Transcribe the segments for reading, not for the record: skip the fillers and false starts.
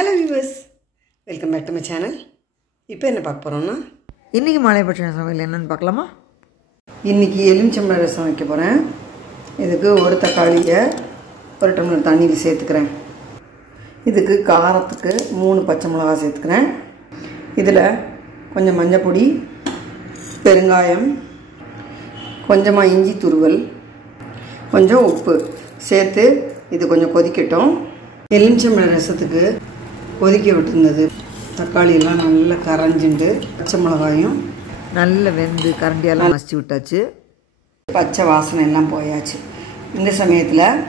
Hello viewers, welcome back to my channel. இப்போ என்ன பார்க்க போகிறோன்னா, இன்றைக்கி மாலைப்பட்சண சமையல் என்னென்னு பார்க்கலாமா? இன்றைக்கி எலுமிச்சம்பழம் ரசம் வைக்க போகிறேன். இதுக்கு ஒரு தக்காளியை ஒரு டம்ளர் தண்ணியில் சேர்த்துக்கிறேன். இதுக்கு காரத்துக்கு 3 பச்சை மிளகா சேர்த்துக்கிறேன். இதில் கொஞ்சம் மஞ்சள் பொடி, பெருங்காயம், கொஞ்சமாக இஞ்சி துருவல், கொஞ்சம் உப்பு சேர்த்து இது கொஞ்சம் கொதிக்கட்டும். எலுமிச்சம்பழம் ரசத்துக்கு கொதிக்க விட்டுருந்தது. தக்காளி எல்லாம் நல்லா கரைஞ்சிண்டு பச்சை மிளகாயும் நல்ல வெந்து கரண்டியெல்லாம் மசிச்சு விட்டாச்சு. பச்சை வாசனை எல்லாம் போயாச்சு. இந்த சமயத்தில்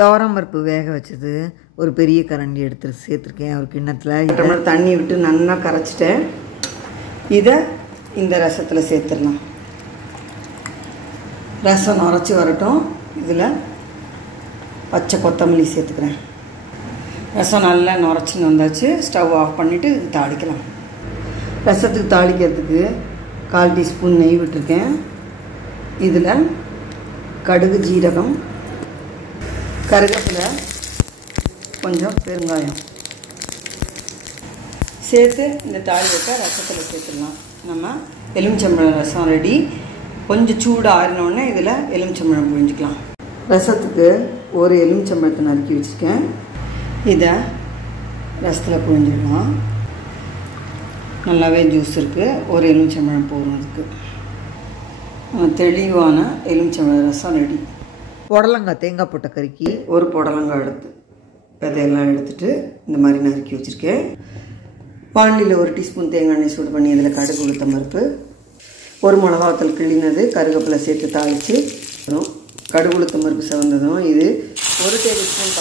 துவரம் பருப்பு வேக வச்சது ஒரு பெரிய கரண்டி எடுத்து சேர்த்துருக்கேன். ஒரு கிண்ணத்தில் டம்ளர் தண்ணி விட்டு நல்லா கரைச்சிட்டேன். இதை இந்த ரசத்தில் சேர்த்துடலாம். ரசம் நுரைச்சி வரட்டும். இதில் பச்சை கொத்தமல்லி சேர்த்துக்கிறேன். ரசம் நல்லா நுரைச்சின்னு வந்தாச்சு. ஸ்டவ் ஆஃப் பண்ணிவிட்டு இது தாளிக்கலாம். ரசத்துக்கு தாளிக்கிறதுக்கு 1/4 டீஸ்பூன் நெய் விட்டுருக்கேன். இதில் கடுகு, ஜீரகம், கருவேப்பிலை, கொஞ்சம் பெருங்காயம் சேர்த்து இந்த தாளியத்தை ரசத்தில் சேர்த்துடலாம். நம்ம எலுமிச்சம்பழம் ரசம் ரெடி. கொஞ்சம் சூடு ஆறினோடனே இதில் எலுமிச்சம்பழம் புழிஞ்சிக்கலாம். ரசத்துக்கு ஒரு எலுமிச்சம்பழத்தை நறுக்கி வச்சுருக்கேன். இதை ரசத்தில் புழிஞ்சிடலாம். நல்லாவே ஜூஸ் இருக்குது. ஒரு எலுமிச்சம்பழம் போதும். அதுக்கு தெளிவான எலுமிச்சம்பழம் ரசம் ரெடி. புடலங்காய் தேங்காய் போட்ட கறிக்கு ஒரு புடலங்காய் எடுத்து விதையெல்லாம் எடுத்துகிட்டு இந்த மாதிரி நறுக்கி வச்சுருக்கேன். வாண்டியில் 1 டீஸ்பூன் தேங்காய் எண்ணெய் சூடு பண்ணி இதில் கடுகு, உளுத்தம் பருப்பு, ஒரு மிளகாத்தூள் கிள்ளினது, கருவேப்பிலை சேர்த்து தாளித்து கடுகு, உளுத்தம் பருப்பு செவந்ததும் இது 1 டேபிள் ஸ்பூன்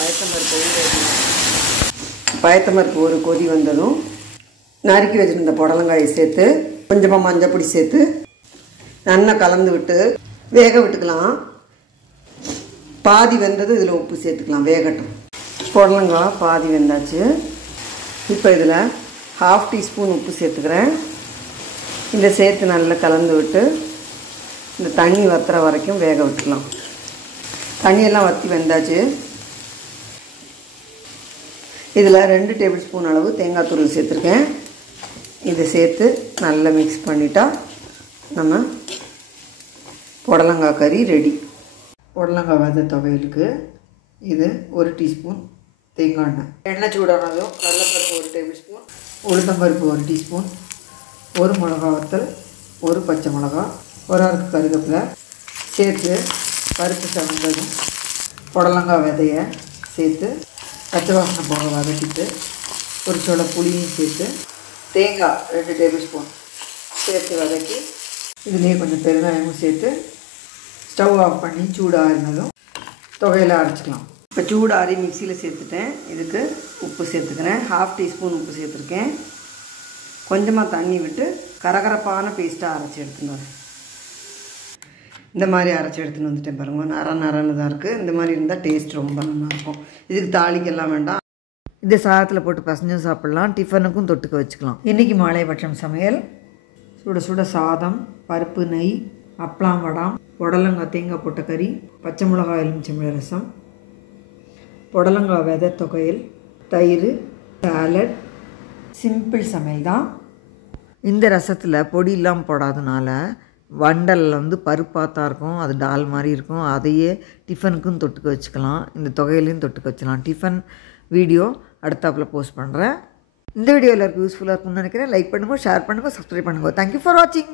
பயத்தம்பருப்பு ஒரு கொதி வந்ததும் நறுக்கி வச்சுருந்த புடலங்காயை சேர்த்து கொஞ்சமாக மஞ்சள் பொடி சேர்த்து நல்லா கலந்து விட்டு வேக விட்டுக்கலாம். பாதி வெந்தது இதில் உப்பு சேர்த்துக்கலாம். வேகட்டும். புடலங்காய் பாதி வெந்தாச்சு. இப்போ இதில் 1/2 டீஸ்பூன் உப்பு சேர்த்துக்கிறேன். இதை சேர்த்து நல்லா கலந்து விட்டு இந்த தண்ணி வத்துற வரைக்கும் வேக விட்டுக்கலாம். தண்ணியெல்லாம் வற்றி வெந்தாச்சு. இதில் 2 டேபிள் ஸ்பூன் அளவு தேங்காய் துருவல் சேர்த்துருக்கேன். இதை சேர்த்து நல்லா மிக்ஸ் பண்ணிட்டா நம்ம புடலங்காய் கறி ரெடி. புடலங்காய் விதை துவையலுக்கு இது 1 டீஸ்பூன் தேங்காய் எண்ணெய். எண்ணெய் சூடானதும் கடலைப்பருப்பு 1 டேபிள் ஸ்பூன், உளுத்தம்பருப்பு 1 டீஸ்பூன், ஒரு மிளகா வத்தல், ஒரு பச்சை மிளகா, ஒரு அறுக்கு கருவேப்பிலை சேர்த்து பருப்பு செவந்ததும் புடலங்காய் விதையை சேர்த்து பச்சை வாசனை போக வதக்கிட்டு ஒரு சொல புளியும் சேர்த்து தேங்காய் 2 டேபிள் ஸ்பூன் சேர்த்து வதக்கி இதுலேயே கொஞ்சம் பெருங்காயமும் சேர்த்து ஸ்டவ் ஆஃப் பண்ணி சூடு ஆறினதும் துவையில் அரைச்சிக்கலாம். இப்போ சூடு ஆறி மிக்சியில் சேர்த்துட்டேன். இதுக்கு உப்பு சேர்த்துக்கிறேன். 1/2 டீஸ்பூன் உப்பு சேர்த்துருக்கேன். கொஞ்சமாக தண்ணி விட்டு கரகரப்பான பேஸ்ட்டாக அரைச்சி எடுத்துன்னு வரேன். இந்த மாதிரி அரைச்சி எடுத்துன்னு வந்துட்டேன் பாருங்க. நரன்னு தான் இருக்குது. இந்த மாதிரி இருந்தால் டேஸ்ட் ரொம்ப நல்லாயிருக்கும். இதுக்கு தாளிக்கெல்லாம் வேண்டாம். இந்த சாதத்தில் போட்டு பசஞ்சும் சாப்பிட்லாம். டிஃபனுக்கும் தொட்டுக்க வச்சுக்கலாம். இன்றைக்கி மாலைப்பட்சம் சமையல் சுட சுட சாதம், பருப்பு, நெய், அப்பளம், வடம், புடலங்காய் தேங்காய் போட்ட கறி, பச்சை மிளகாய் எலுமிச்சம்பழ ரசம், புடலங்காய் விதை துவையல், தயிர், சாலட். சிம்பிள் சமையல் தான். இந்த ரசத்தில் பொடியெல்லாம் போடாதனால வண்டல் பருப்பாக தான் இருக்கும். அது டால் மாதிரி இருக்கும். அதையே டிஃபனுக்கும் தொட்டுக்க வச்சுக்கலாம். இந்த தொகையிலையும் தொட்டுக்க வச்சுக்கலாம். டிஃபன் வீடியோ அடுத்தாப்பில் போஸ்ட் பண்ணுறேன். இந்த வீடியோ எல்லாருக்கும் யூஸ்ஃபுல்லாக இருக்கும்னு நினைக்கிறேன். லைக் பண்ணுங்கள், ஷேர் பண்ணுங்கள், சப்ஸ்கிரைப் பண்ணுங்கள். தேங்க்யூ ஃபார் வாட்சிங்.